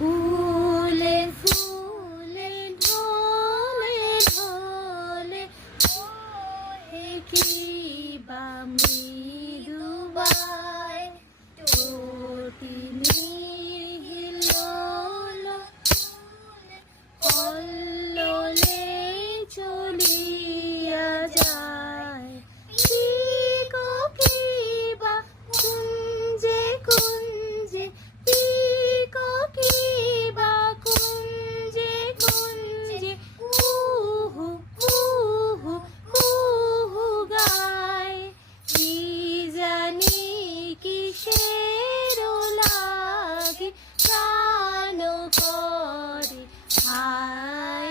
ফুলে ফুলে ঢলে ঢলে ওহে কি বা মৃদুবায় তোটি নিহিলোল কল্লোলে চলিয়া যায় কি বা কুঞ্জে কুঞ্জে কি বা কুঞ্জে কুঞ্জে কুহু কুহু কুহু গায় কি জানি কিসের লাগে প্রাণ করে হায়